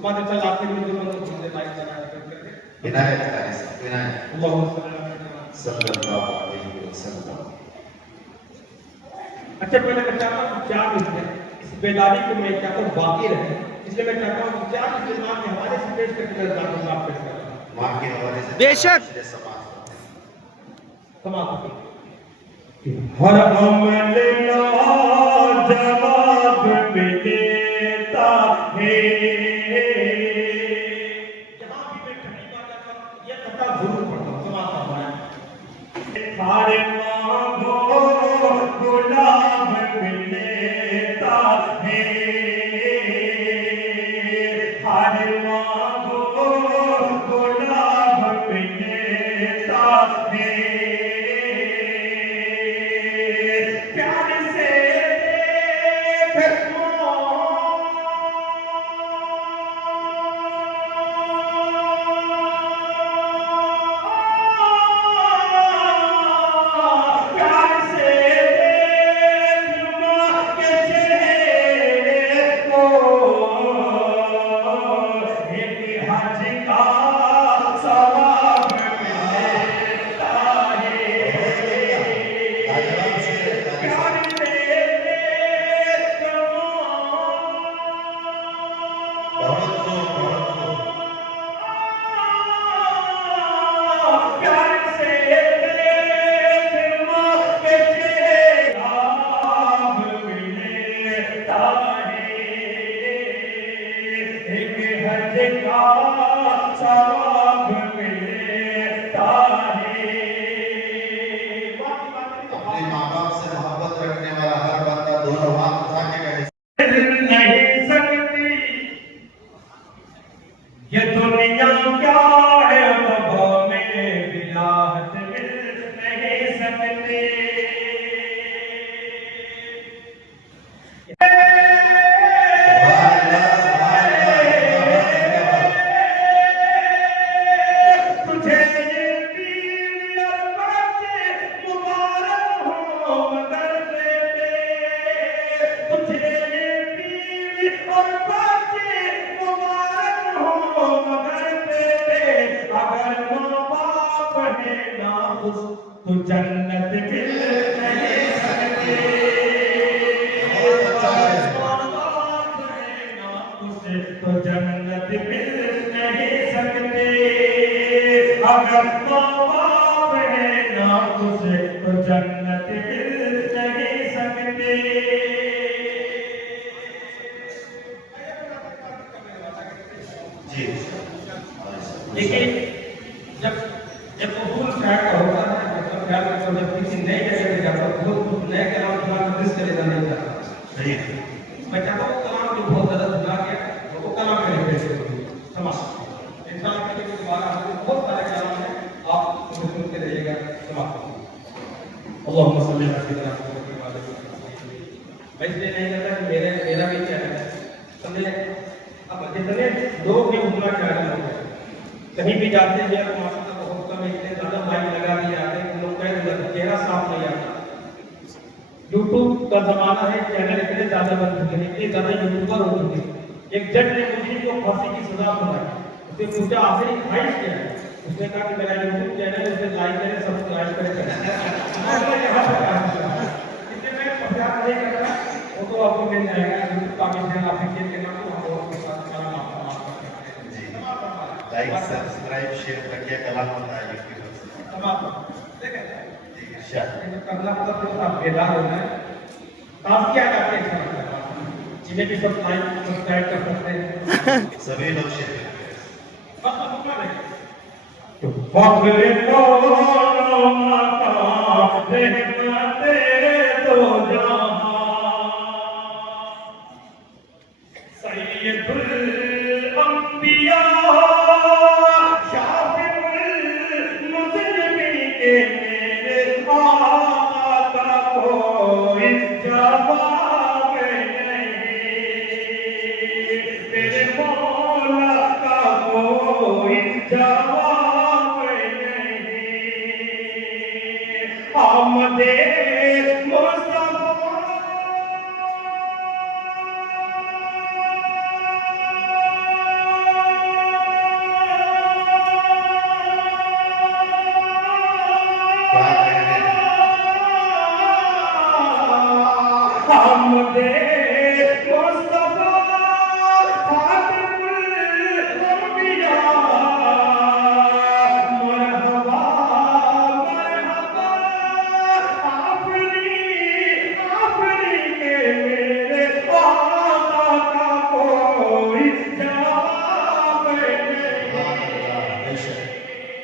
तुम्हारे चल आते में जो बंद होते लाइक करा विनायक तारे विनायक अल्लाह सल्लल्लाहु अलैहि वसल्लम। अच्छा पहले मैं चाहता हूँ क्या इस बेदारी को मैं चाहता हूँ बाकी रहे, इसलिए मैं चाहता हूँ क्या इस दिमाग में हमारे से पेश करके आप पेश कर मां के हवाले से बेशक समाप्त हर अमल जवाब मिलता है। जहाँ भी मैं खड़ी बात करता हूँ ये कथा जरूर पढ़ता हूँ, समाप्त हमारा सारे मांगो गुलाब मिलता है, हर मांगो गुलाब मिलता है। ये दुनिया क्या है वो में बिलाहत मिल नहीं सकती। तुझे ये पीर और बच्चे मुबारक हो मगर बेटे, तुझे ये पीर और बच्चे मुबारक हो मगर बेटे, अगर माँ बाप है नाखुश तो जन्नत मिल नहीं सकती। तो जन्नत मिल नहीं सकती, अगर माँ बाप है नाखुश तो जन्नत मिल नहीं सकती। जी देखिए जब जब कबूल ख्याल का होता है, मतलब ख्याल का जब किसी नए जगह पे जाता है, बहुत नए कलाम दिमाग में रिस्क ले जाने जाता है। सही मैं चाहता हूँ कलाम जो बहुत ज़्यादा सुना के वो कलाम में पेश करूँ समाज इंसान के दोबारा बहुत सारे कलाम हैं, आप उसे सुनते रहिएगा समाज। अल्लाहुम्मा सल्ली अला सय्यिदिना मुहम्मद व अला मैं इसलिए नहीं कहता कि मेरा भी चैनल है, समझे। अब जितने लोग हैं उतना चैनल हो गया, कहीं भी जाते हैं तो माशाअल्लाह बहुत कम इतने ज़्यादा माइक लगा दिए आते हैं, लोग कह चेहरा साफ नहीं आता। यूट्यूब का जमाना है, चैनल इतने ज्यादा बन चुके हैं, इतने ज्यादा यूट्यूबर हो चुके हैं। एक जज ने मुझे को फांसी की सजा सुनाई, उसने पूछा आखिरी ख्वाहिश क्या है, उसने कहा कि मेरा यूट्यूब चैनल उसे लाइक करे, सब्सक्राइब करे। यहाँ पर इसलिए मैं प्रचार नहीं कर रहा, वो तो आपको मिल जाएगा यूट्यूब पाकिस्तान ऑफिशियल के नाम पर, हम आपके साथ लाइक सब्सक्राइब शेयर रखिए, कलाम होता है समाप्त। करना मतलब थोड़ा बेदार होना है, ताज़िया करके अच्छा लगता है, जिन्हें भी सब लाइक सब्सक्राइब कर सकते हैं सभी लोग शेयर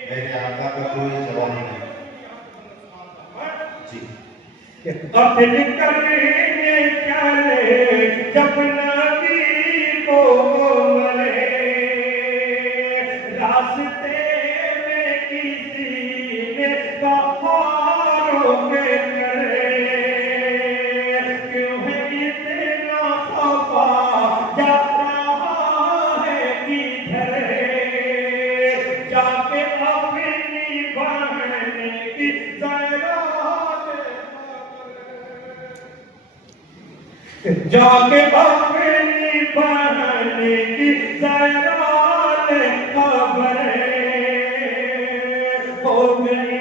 میرے آقا کا کوئی جواب نہیں. جی قتل کرنے چلے جب نبی کو ملے راستے میں کسی نے بہاروں کے کرے کیوں ہے اتنا خفا جا رہا ہے کدھر جا کے اپنی بہن کی جا کے اپنی بہن کی زیران خبریں ہو گئی